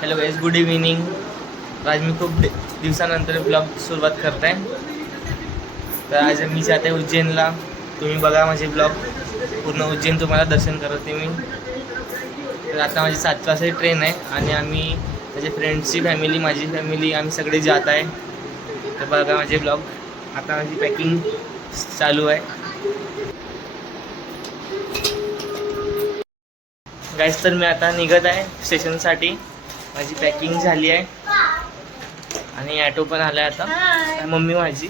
Hello guys, good evening. आज मी खूप दिवसानंतर ब्लॉग सुरुवात करत आहे. तर आज मी जाते उज्जैनला. तुम्ही बघा माझे ब्लॉग, पूर्ण उज्जैन तुम्हाला दर्शन करते मी. तर आता माझी 7 वाजता ट्रेन आहे आणि आम्ही माझ्या फ्रेंड्सची फॅमिली, माझी फॅमिली, आम्ही सगळे जात आहे. तर बघा माझे ब्लॉग. आता माझी पॅकिंग चालू आहे. गाईज, तर मी आता निघत आहे स्टेशनसाठी. माझी पॅकिंग झाली आहे आणि ॲटो पण आला आहे आता. मम्मी माझी.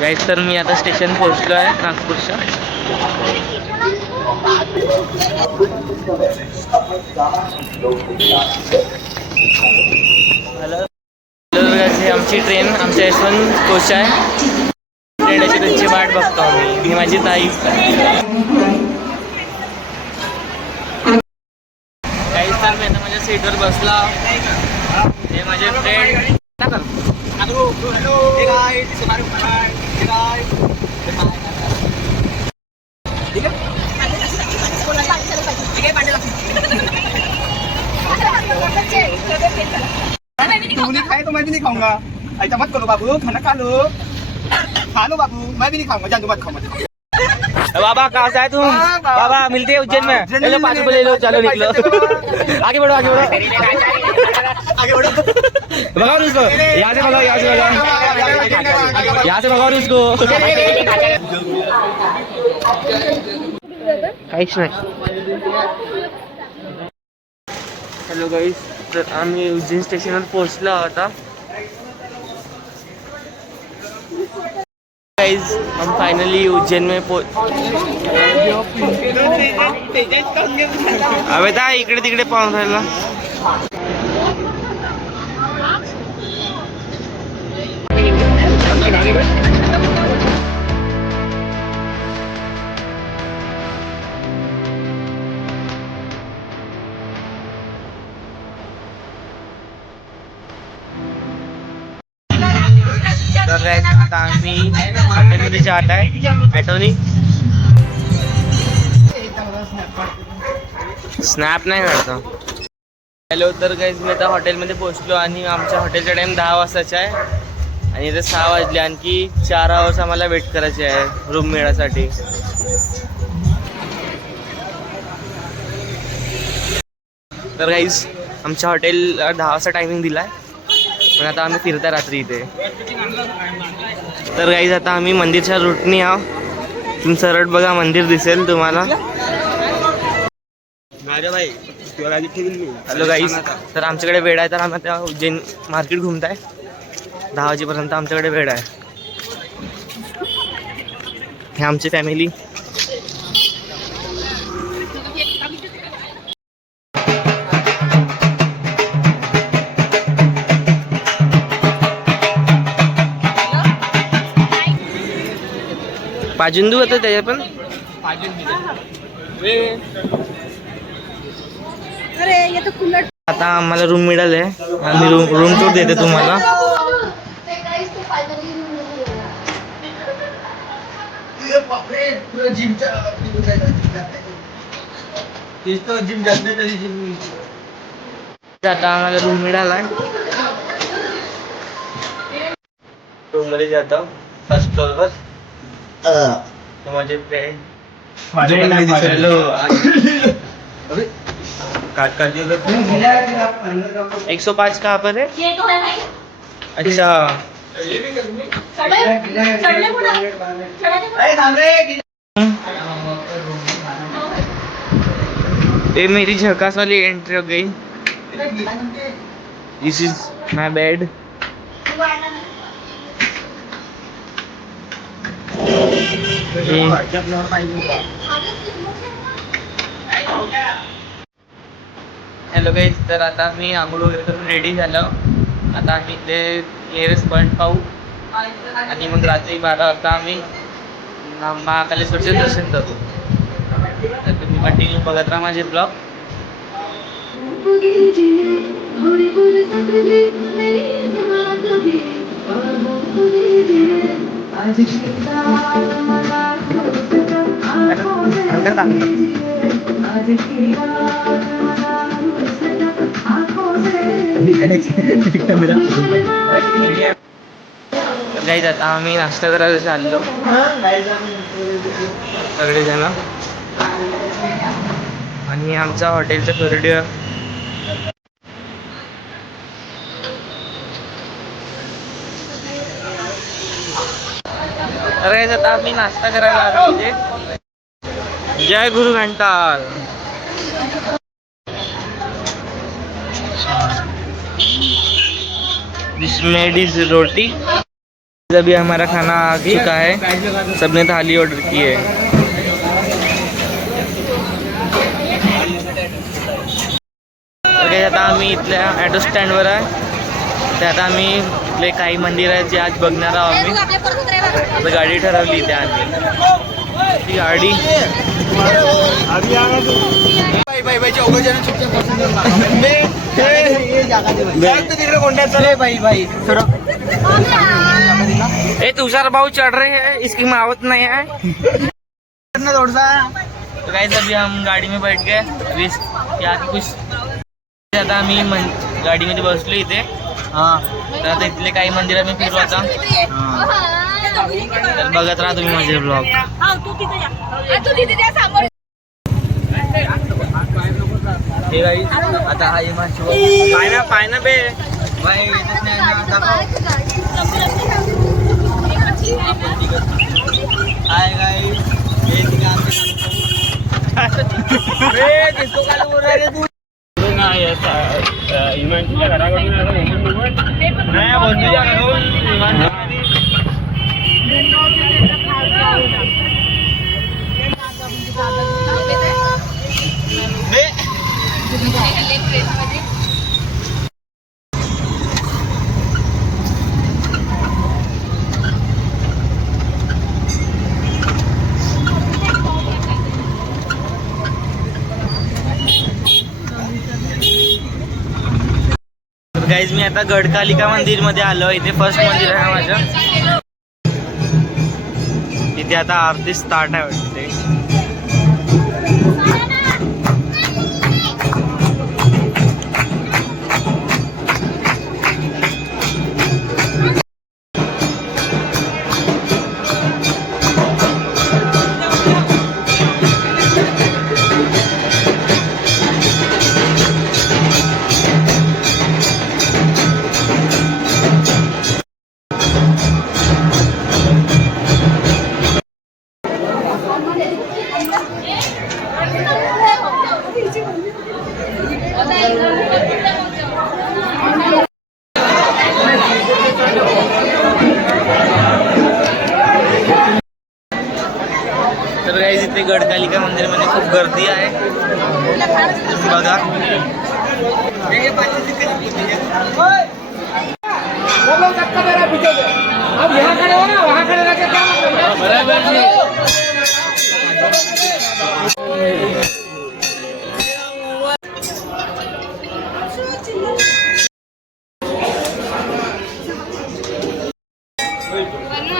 गाईज, तर मी आता स्टेशन पोहोचलो आहे नागपूरच्या. हॅलो गाईज, आमची ट्रेन आमच्या यशवंत कोच आहे. ट्रेनची त्यांची वाट बघतो आम्ही, माझी ताई. गाईज, तर मी आता माझ्या सीटवर बसला. हे माझे फ्रेंड. तू नहीं खाए तो मैं भी नहीं खाऊंगा. ऐसा मत करो बाबू, खाना खा लो. खा लो बाबू, मैं भी नहीं खाऊंगा. जान दो, मत खाओ मत खाओ. बाबा कहाँ से आए तुम? बाबा मिलते हैं उज्जैन में. चलो 5 रुपये ले लो, चलो निकलो. आगे बढ़ो, आगे बढ़ो, आगे बढ़ो. भगाओ उसको. यहाँ से भगाओ, यहाँ से भगाओ, यहाँ से भगाओ उसको. काहीच नाही. हॅलो गाईज, तर आम्ही उज्जैन स्टेशनवर पोहोचलो आता. गाइस, हम फाइनली उज्जैन में अबे ता इकडे तिकडे पाहून राहिला. तर आता आम्ही हॉटेलमध्ये जात आहे ॲटोनी. स्नॅप नाही काढतो. हॅलो, तर गाईज मी आता हॉटेलमध्ये पोहोचलो आणि आमच्या हॉटेलचा टाईम 10 वाजताचा आहे आणि इथे 6 वाजले. आणखी 4 आवर्स आम्हाला वेट करायचे आहे रूम मिळण्यासाठी. तर गाईज, आमच्या हॉटेल 10 वाजता टायमिंग दिला आहे, पण आता आम्ही फिरता रात्री इथे. तर गाईज, आता आम्ही मंदिरच्या रूटनी आहो. तुम्ही सरळ बघा, मंदिर दिसेल तुम्हाला. हॅलो गाईज, तर आमच्याकडे वेळ आहे. तर आम्ही आता उज्जैन मार्केट घुमत आहे. 10 वाजेपर्यंत आमच्याकडे वेळ आहे. हे आमची फॅमिली. पाजुंदू होतं त्याच्या पण. आता आम्हाला रूम मिळाले. आम्ही रूम टूर देते तुम्हाला. आता आम्हाला रूम मिळालाय. रूम मध्ये जातो फर्स्ट फ्लोअरवर. माझे फ्रेंड. काट 105 कहाँ पर है? ये तो है भाई. अच्छा. ये मेरी झकास वाली एंट्री हो गई. This is my bed. Hello guys, तर आता मी आंघोळ वगैरे करून रेडी झालो. आता आम्ही इथे नियरेस्ट पॉईंट पाहू आणि मग रात्री 12 वाजता आम्ही महाकालेश्वरचे दर्शन करू. तर तुम्ही कंटिन्यू बघत राहा माझे ब्लॉग. गाईज आता आम्ही नाश्ता करायला चाललो सगळेजण. आणि आमच्या हॉटेलचं कॉरिडॉर तर गाईज आता आम्ही नाश्ता करायला आलो इथे. जय गुरु घंटाल. दिस मेड इज रोटी. अभी हमारा खाना आ चुका है. सबने थाली ऑर्डर की है. आता आम्ही इथल्या ॲटो स्टँडवर आहे. ते आता आम्ही इथले काही मंदिर आहेत जे आज बघणार आहोत आम्ही. आता गाडी ठरवली इथे आम्ही. ती गाडी ए तुषार भाऊ चढ़ रहे हैं, इसकी मावत नहीं है. तो गाइस अभी हम गाड़ी में बैठ गए. यहाँ की कुछ आता आम्ही गाडीमध्ये बसलो इथे. तर आता इथले काही मंदिर मी फिरू आता. तर बघत राहा तुम्ही माझे ब्लॉग. हे गाईस आता हा इमाची पाय ना बे बाय येतच नाही हाय गाईस. हे बे दिसतो का बोल रे तू नाही आता इमानच्या घराकडून नाही बंधूच्या घराकडून इमानच्या गाईज मी आता गडकालिका मंदिर मध्ये आलो. इथे फर्स्ट मंदिर आहे माझं. इथे आता आरती स्टार्ट आहे वाटते. तर गाईज इथे गडकालिका मंदिरमध्ये खूप गर्दी आहे बघा.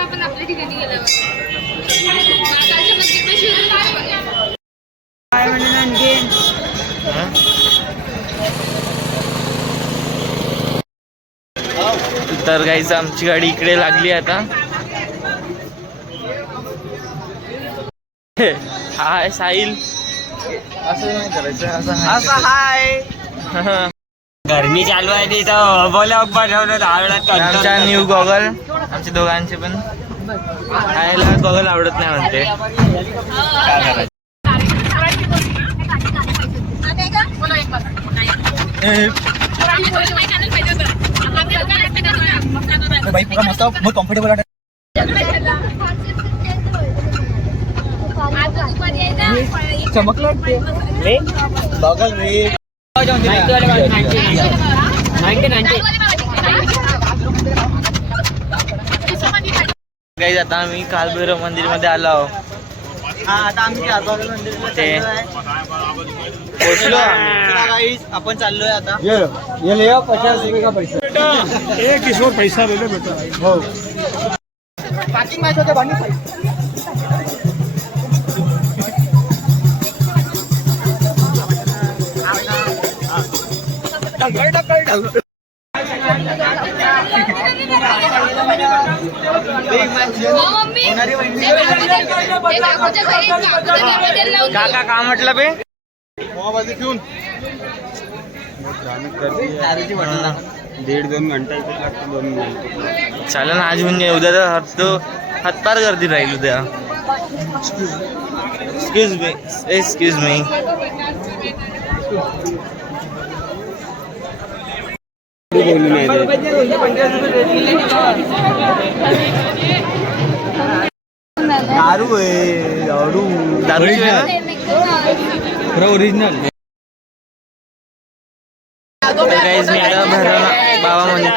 आपण आपल्या ठिकाणी गेल्यावर तर गाईज आमची गाडी इकडे लागली आता. हाय साहिल. असं नाही करायचं. असं हाय. गरमी चालू आहे तिथं बोला बनवलं आमच्या न्यू गॉगल आमच्या दोघांचे पण खायला गॉगल आवडत नाही म्हणते. भाई पूरा मस्त बहुत कम्फर्टेबल वाटत. चमकलं रे गॉगल रे. 90 काही आता आम्ही कालभैरव मंदिरमध्ये आलो आहोत. आता आम्ही कालभैरव मंदिरला ते पोहोचलो आम्ही. आपण चाललोय आता. ये ले 50 रुपये का पैसा. एक ईश्वर पैसा ले लो बेटा. हो. पार्किंग मॅच होते बानी ढकल. काका का म्हटलं बे? घेऊन 1.5-2 घंटा इथे 2 घंटे. चालेल ना, आज म्हणजे उद्या तर हातपार गर्दी राहील उद्या. Excuse me. दारू आहे दारू ओरिजिनल. गाईज मी आता बाबा मंदिर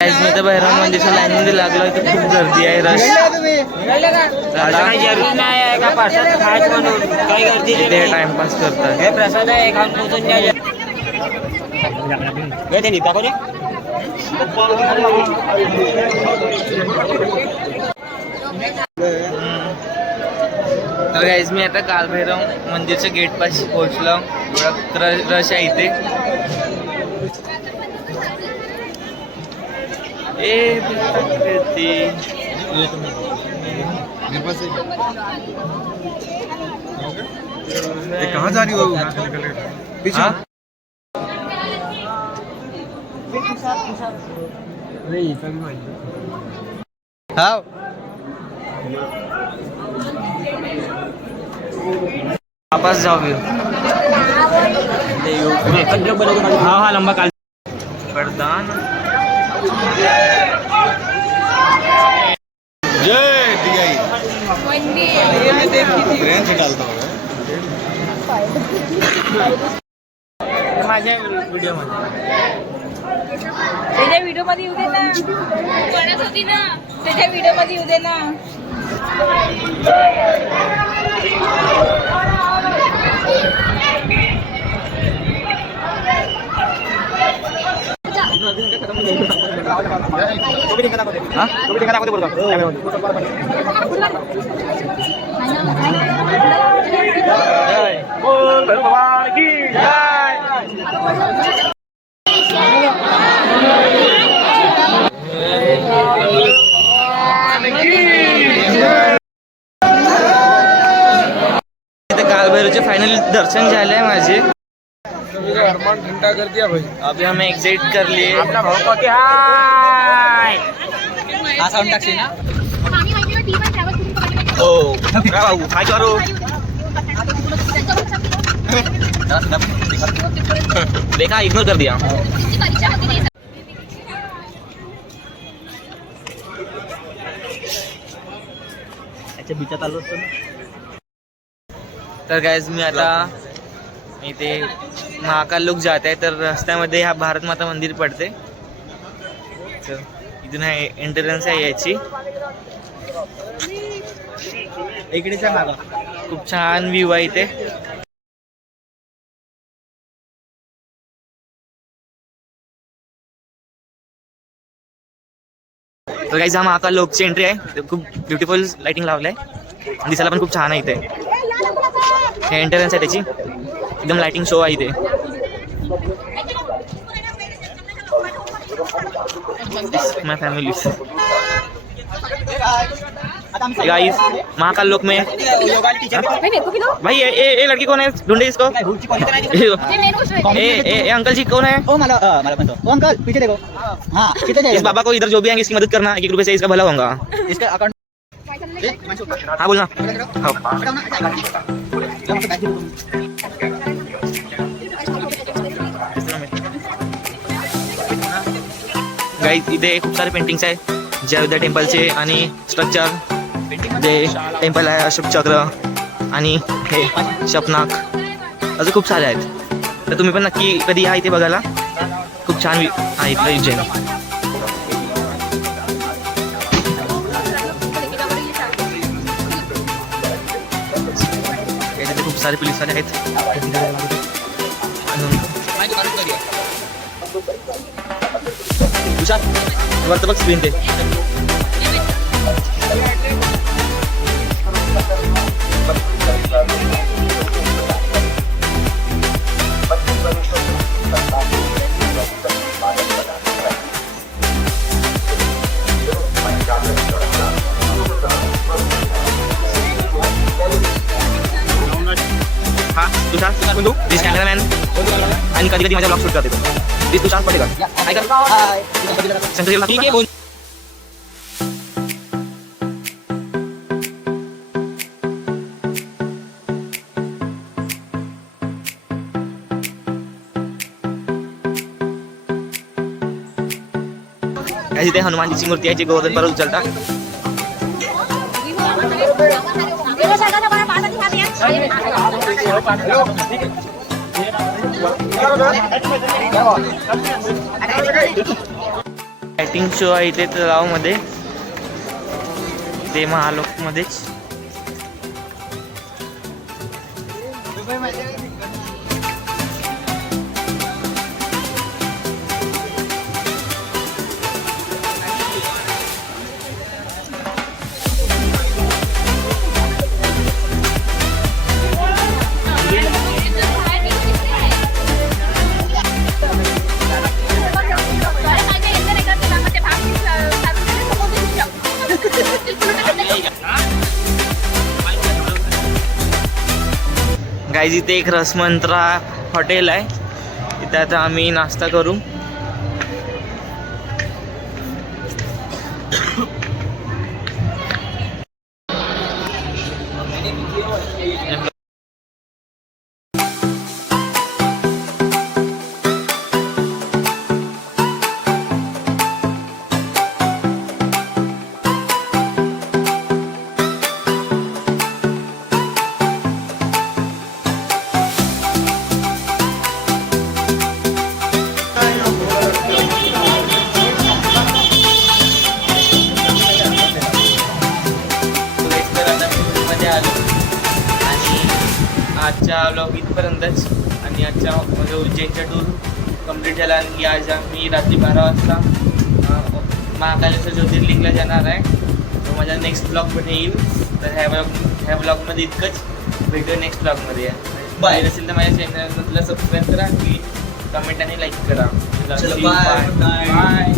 गाईज मी तर भैरव मंदिरच्या लाईन मध्ये लागलो. इथे खूप गर्दी आहे, रश. काही जरूर नाही आहे का प्रसाद खायचं म्हणून काही गर्दी ते टाइमपास करतात. हे प्रसाद आहे खाऊन पोचून द्या. ते निघा कोणी तर गाईज मी आता कालभैरव मंदिरच्या गेट पाशी पोहोचलो. रश आहे इथे. कहाँ जा रही हो? पीछे. हाँ वापस जाओ फिर. हा लंबा काल प्रधान जय दिगाई. ट्रेन से डालता होगा. माझ्या व्हिडिओमध्ये त्याच्या व्हिडिओ मध्ये येऊ दे ना. म्हणत होती ना त्याच्या व्हिडिओ मध्ये येऊ दे ना. कालभैरवचे फाइनली दर्शन झाले आहे माझे. अरमान ठंडा कर दिया भाई. अभी हमें एग्जिट कर लिए. हा साऊंड टाकशील ना. ओ काय भाऊ काय करू. देखा इग्नोर कर दिया. त्याच्या बिचात आलो असतो. तर गाईज मी आता इथे महाकाल लोक जात आहे. तर रस्त्यामध्ये हा भारत माता मंदिर पडते. तर इथून हा एंट्रन्स आहे याची. इकडेच्या मागं खूप छान व्ह्यू आहे इथे. तर गाईज हा महाकाल लोकची एंट्री आहे. खूप ब्युटिफुल लाइटिंग लावलंय. दिसायला पण खूप छान आहे इथे. हे एंट्रन्स आहे त्याची. एकदम लाइटिंग शो आहे इथे. माय फैमिली गाइस महाकाल लोक में भाई ये लड़की कौन है, ढूंढे इसको. ए अंकल जी कौन है. ओ मला पण तो. ओ अंकल पीछे देखो. हाँ कितने इस बाबा को इधर जो भी आएंगे इसकी मदद करना. 1 रुपए से इसका भला होगा. इसका अकाउंट. हाँ बोलना. गाइस इथे खूप सारे पेंटिंग्स आहे. जे अयोध्या टेम्पलचे आणि स्ट्रक्चर जे टेम्पल आहे अशोक चक्र आणि हे शपनाक असे खूप सारे आहेत. तर तुम्ही पण नक्की कधी या इथे बघायला. खूप छान आहे इथलं उज्जैन. सारे पोलीस वाले आहेत. तुषार वरतं बघ स्क्रीन ते. हा तुषार कोण तू? दिस कॅमेरामॅन आणि कधी कधी माझ्या ब्लॉग शूट करते तो. दिस तुषार पटेकर. काय कर संकेत ठीक आहे बोल. इथे हनुमानजीची मूर्ती आहे जी गोवर्धन पर्वत उचलता. लाइटिंग शो आहे इथे तलावामध्ये, ते महालोकमध्येच. गाईज इथे एक रसमंत्रा हॉटेल आहे, इथे आता आम्ही नाश्ता करू. आजच्या व्लॉग इथपर्यंतच, आणि आजच्या म्हणजे उज्जैनचा टूर कंप्लीट झाला. आणि आज आम्ही रात्री 12 वाजता महाकालेश्वर ज्योतिर्लिंगला जाणार आहे. तो माझ्या नेक्स्ट ब्लॉगमध्ये येईल. तर ह्या ब्लॉगमध्ये इतकंच. भेटू नेक्स्ट ब्लॉगमध्ये. बाय असेल तर माझ्या चॅनलला सबस्क्राईब करा, की कमेंट आणि लाईक करा. बाय.